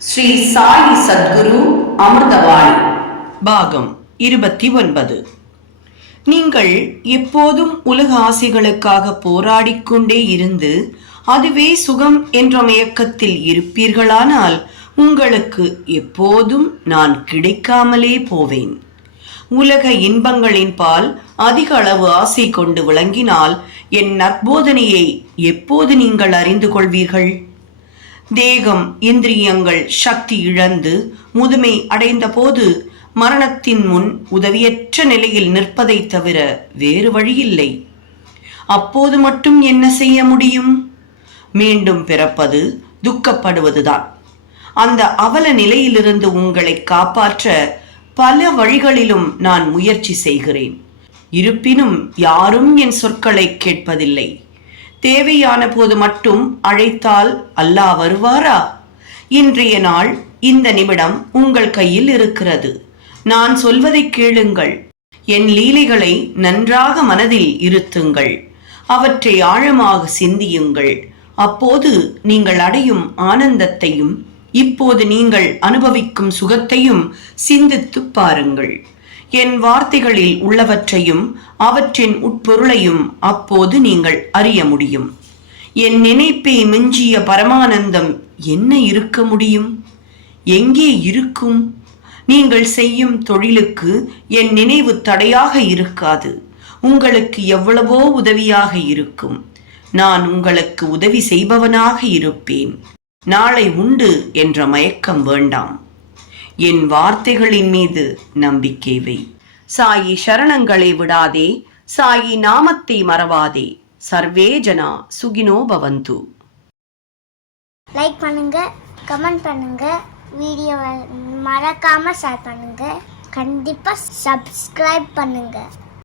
ஸ்ரீ சாயி சத்குரு அமிர்தவாணி பாகம் 29. நீங்கள் எப்போதும் உலக ஆசைகளுக்காக போராடிக்கொண்டே இருந்து அதுவே சுகம் என்ற மயக்கத்தில் இருப்பீர்களானால் உங்களுக்கு எப்போதும் நான் கிடைக்காமலே போவேன். உலக இன்பங்களின் பால் அதிக அளவு ஆசை கொண்டு விளங்கினால் என் நற்போதனையை எப்போது நீங்கள் அறிந்து கொள்வீர்கள்? தேகம் இந்திரியங்கள் சக்தி இழந்து முதுமை அடைந்த போது மரணத்தின் முன் உதவியற்ற நிலையில் நிற்பதை தவிர வேறு வழியில்லை. அப்போது மட்டும் என்ன செய்ய முடியும்? மீண்டும் பிறப்பது, துக்கப்படுவதுதான். அந்த அவல நிலையிலிருந்து உங்களை காப்பாற்ற பல வழிகளிலும் நான் முயற்சி செய்கிறேன். இருப்பினும் யாரும் என் சொற்களை கேட்பதில்லை. தேவையான போது மட்டும் அழைத்தால் அல்லாஹ் வருவாரா? இன்றைய நாள், இந்த நிமிடம் உங்கள் கையில் இருக்கிறது. நான் சொல்வதை கேளுங்கள். என் லீலைகளை நன்றாக மனதில் இருத்துங்கள். அவற்றை ஆழமாக சிந்தியுங்கள். அப்போது நீங்கள் அடையும் ஆனந்தத்தையும் இப்போது நீங்கள் அனுபவிக்கும் சுகத்தையும் சிந்தித்து பாருங்கள். என் வார்த்தைகளில் உள்ளவற்றையும் அவற்றின் உட்பொருளையும் அப்போது நீங்கள் அறிய முடியும். என் நினைப்பை மிஞ்சிய பரமானந்தம் என்ன இருக்க முடியும்? எங்கே இருக்கும்? நீங்கள் செய்யும் தொழிலுக்கு என் நினைவு தடையாக இருக்காது. உங்களுக்கு எவ்வளவோ உதவியாக இருக்கும். நான் உங்களுக்கு உதவி செய்பவனாக இருப்பேன். நாளை உண்டு என்ற மயக்கம் வேண்டாம். என் வார்த்தைகளின் மீது நம்பிக்கை வை. சாயி சரணங்களை விடாதே, சாயி நாமத்தை மறவாதே. சர்வே ஜனா சுகினோ பவந்து. லைக் பண்ணுங்க, கமெண்ட் பண்ணுங்க, வீடியோவை மறக்காம ஷேர் பண்ணுங்க, கண்டிப்பா சப்ஸ்கிரைப் பண்ணுங்க.